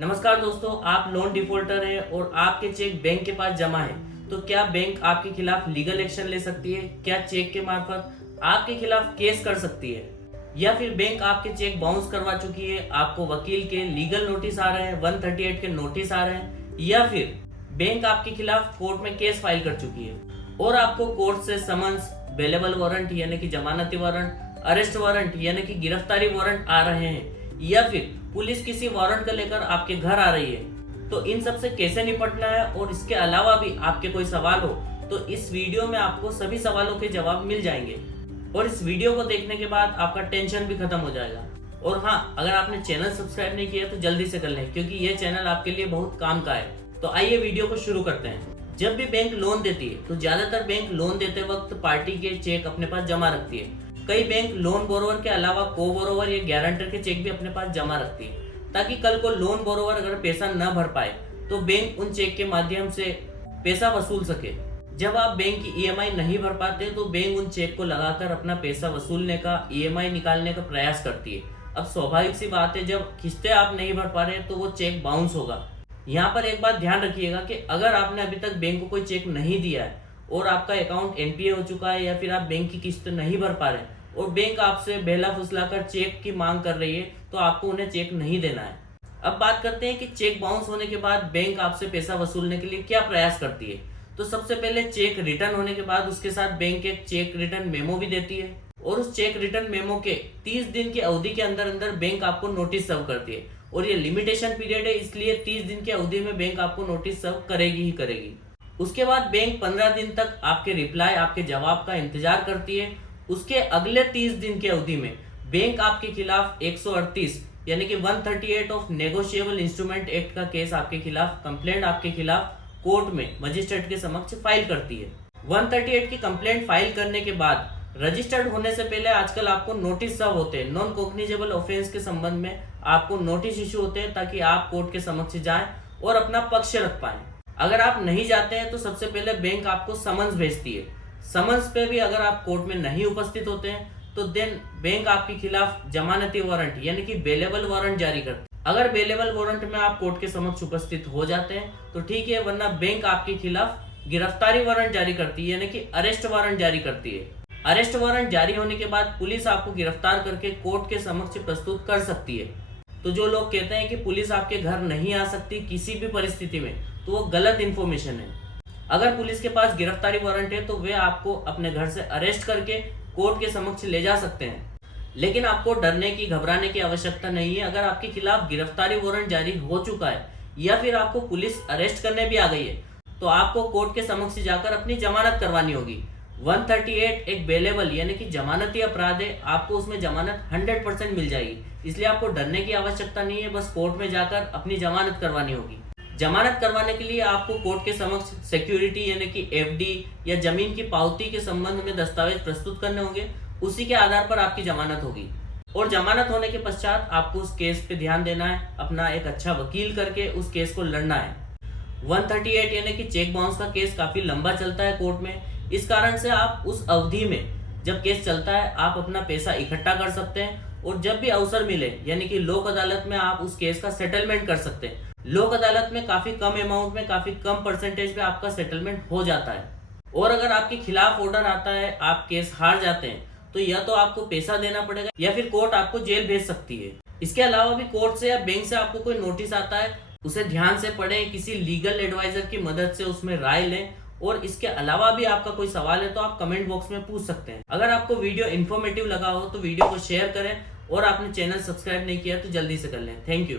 नमस्कार दोस्तों, आप लोन डिफॉल्टर हैं और आपके चेक बैंक के पास जमा है, तो क्या बैंक आपके खिलाफ लीगल एक्शन ले सकती है? क्या चेक के मार्फत आपके खिलाफ केस कर सकती है? या फिर बैंक आपके चेक बाउंस करवा चुकी है, आपको वकील के लीगल नोटिस आ रहे हैं, 138 के नोटिस आ रहे हैं, या फिर बैंक आपके खिलाफ कोर्ट में केस फाइल कर चुकी है और आपको कोर्ट से समन्स, बेलेबल वारंट यानी कि जमानती वारंट, अरेस्ट वारंट यानी कि गिरफ्तारी वारंट आ रहे हैं, या फिर पुलिस किसी वारंट को लेकर आपके घर आ रही है, तो इन सब से कैसे निपटना है और इसके अलावा भी आपके कोई सवाल हो तो इस वीडियो में आपको सभी सवालों के जवाब मिल जाएंगे और इस वीडियो को देखने के बाद आपका टेंशन भी खत्म हो जाएगा। और हाँ, अगर आपने चैनल सब्सक्राइब नहीं किया तो जल्दी से कर लें, क्योंकि ये चैनल आपके लिए बहुत काम का है। तो आइए वीडियो को शुरू करते हैं। जब भी बैंक लोन देती है तो ज्यादातर बैंक लोन देते वक्त पार्टी के चेक अपने पास जमा रखती है। कई बैंक लोन बोरोवर के अलावा को बोरोवर या गारंटर के चेक भी अपने पास जमा रखती है, ताकि कल को लोन बोरोवर अगर पैसा न भर पाए तो बैंक उन चेक के माध्यम से पैसा वसूल सके। जब आप बैंक की ईएमआई नहीं भर पाते तो बैंक उन चेक को लगाकर अपना पैसा वसूलने का, ईएमआई निकालने का प्रयास करती है। अब स्वाभाविक सी बात है, जब किस्तें आप नहीं भर पा रहे तो वो चेक बाउंस होगा। यहाँ पर एक बात ध्यान रखिएगा कि अगर आपने अभी तक बैंक को कोई चेक नहीं दिया है और आपका अकाउंट एनपीए हो चुका है, या फिर आप बैंक की किस्त नहीं भर पा रहे और बैंक आपसे बेला फुसलाकर चेक की मांग कर रही है, तो आपको उन्हें चेक नहीं देना है। अब बात करते हैं कि चेक बाउंस होने के बाद बैंक आपसे पैसा वसूलने के लिए क्या प्रयास करती है। तो सबसे पहले चेक रिटर्न होने के बाद उसके साथ बैंक एक चेक रिटर्न मेमो भी देती है और उस चेक रिटर्न मेमो के 30 दिन की अवधि के अंदर अंदर बैंक आपको नोटिस सर्व करती है। और ये लिमिटेशन पीरियड है, इसलिए 30 दिन की अवधि में बैंक आपको नोटिस सर्व करेगी ही करेगी। उसके बाद बैंक 15 दिन तक आपके रिप्लाई, आपके जवाब का इंतजार करती है। उसके अगले 30 दिन की अवधि में बैंक आपके खिलाफ 138 यानी कि 138 ऑफ नेगोशिएबल इंस्ट्रूमेंट एक्ट का केस आपके खिलाफ, कंप्लेंट आपके खिलाफ कोर्ट में मजिस्ट्रेट के समक्ष फाइल करती है। 138 की कंप्लेंट फाइल करने के बाद रजिस्टर्ड होने से पहले आजकल आपको नोटिस सर्व होते हैं। नॉन कॉग्निजेबल ऑफेंस के संबंध में आपको नोटिस इशू होते हैं, ताकि आप कोर्ट के समक्ष जाएं और अपना पक्ष रख पाएं। अगर आप नहीं जाते हैं तो सबसे पहले बैंक आपको समन्स भेजती है। समन्स पे भी अगर आप कोर्ट में नहीं उपस्थित होते हैं तो देन बैंक आपके खिलाफ जमानती वारंट यानी कि बेलेबल वारंट जारी करती है। अगर बेलेबल वारंट में आप कोर्ट के समक्ष उपस्थित हो जाते हैं तो ठीक है, वरना बैंक आपके खिलाफ गिरफ्तारी वारंट जारी करती है यानी कि अरेस्ट वारंट जारी करती है। अरेस्ट वारंट जारी होने के बाद पुलिस आपको गिरफ्तार करके कोर्ट के समक्ष प्रस्तुत कर सकती है। तो जो लोग कहते हैं कि पुलिस आपके घर नहीं आ सकती किसी भी परिस्थिति में, तो वो गलत इन्फॉर्मेशन है। अगर पुलिस के पास गिरफ्तारी वारंट है तो वे आपको अपने घर से अरेस्ट करके कोर्ट के समक्ष ले जा सकते हैं। लेकिन आपको डरने की, घबराने की आवश्यकता नहीं है। अगर आपके खिलाफ गिरफ्तारी वारंट जारी हो चुका है या फिर आपको पुलिस अरेस्ट करने भी आ गई है, तो आपको कोर्ट के समक्ष जाकर अपनी जमानत करवानी होगी। 138 एक बेलेबल यानी कि जमानती अपराध है, आपको उसमें जमानत 100% मिल जाएगी। इसलिए आपको डरने की आवश्यकता नहीं है, बस कोर्ट में जाकर अपनी जमानत करवानी होगी। जमानत करवाने के लिए आपको कोर्ट के समक्ष सिक्योरिटी यानी कि एफडी या जमीन की पावती के संबंध में दस्तावेज प्रस्तुत करने होंगे। उसी के आधार पर आपकी जमानत होगी। और जमानत होने के पश्चात आपको उस केस पे ध्यान देना है, अपना एक अच्छा वकील करके उस केस को लड़ना है। 138 यानी कि चेक बाउंस का केस काफी लंबा चलता है कोर्ट में। इस कारण से आप उस अवधि में जब केस चलता है आप अपना पैसा इकट्ठा कर सकते हैं, और जब भी अवसर मिले यानी कि लोक अदालत में आप उस केस का सेटलमेंट कर सकते हैं। लोक अदालत में काफी कम अमाउंट में, काफी कम परसेंटेज पे आपका सेटलमेंट हो जाता है। और अगर आपके खिलाफ ऑर्डर आता है, आप केस हार जाते हैं, तो या तो आपको पैसा देना पड़ेगा या फिर कोर्ट आपको जेल भेज सकती है। इसके अलावा भी कोर्ट से या बैंक से आपको कोई नोटिस आता है, उसे ध्यान से पढ़ें, किसी लीगल एडवाइजर की मदद से उसमें राय लें। और इसके अलावा भी आपका कोई सवाल है तो आप कमेंट बॉक्स में पूछ सकते हैं। अगर आपको वीडियो इन्फॉर्मेटिव लगा हो तो वीडियो को शेयर करें, और आपने चैनल सब्सक्राइब नहीं किया तो जल्दी से कर लें। Thank you.